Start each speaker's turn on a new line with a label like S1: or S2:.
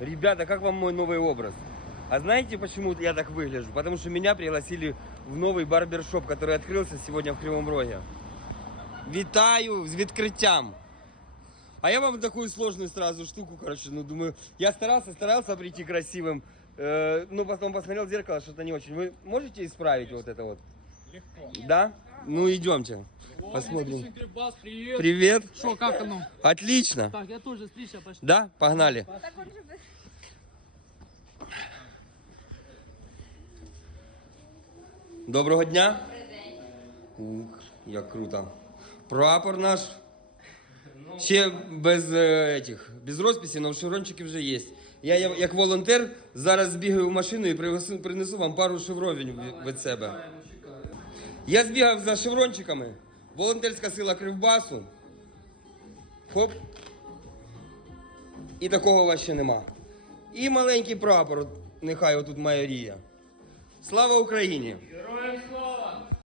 S1: Ребята, как вам мой новый образ? А знаете, почему я так выгляжу? Потому что меня пригласили в новый барбершоп, который открылся сегодня в Кривом Роге. Вітаю з відкриттям. А я вам такую сложную сразу штуку, короче, ну думаю, я старался, старался прийти красивым, э, но потом посмотрел в зеркало, что-то не очень. Вы можете исправить вот это вот?
S2: Легко.
S1: Да? Ну идемте, посмотрим.
S2: Кривбас, привет.
S1: Привет.
S2: Что, как оно?
S1: Отлично.
S2: Так, я тоже стричься почти.
S1: Да? Погнали. Доброго дня. Ух, як круто. Прапор наш. Ще без е, этих, без розписі, але шеврончики вже є. Я я- як волонтер зараз збігаю в машину і принесу, принесу вам пару шевронів від- від себе. Я збігав за шеврончиками. Волонтерська сила Кривбасу. Хоп. І такого у вас ще нема. І маленький прапор, нехай отут майорія. Слава Україні!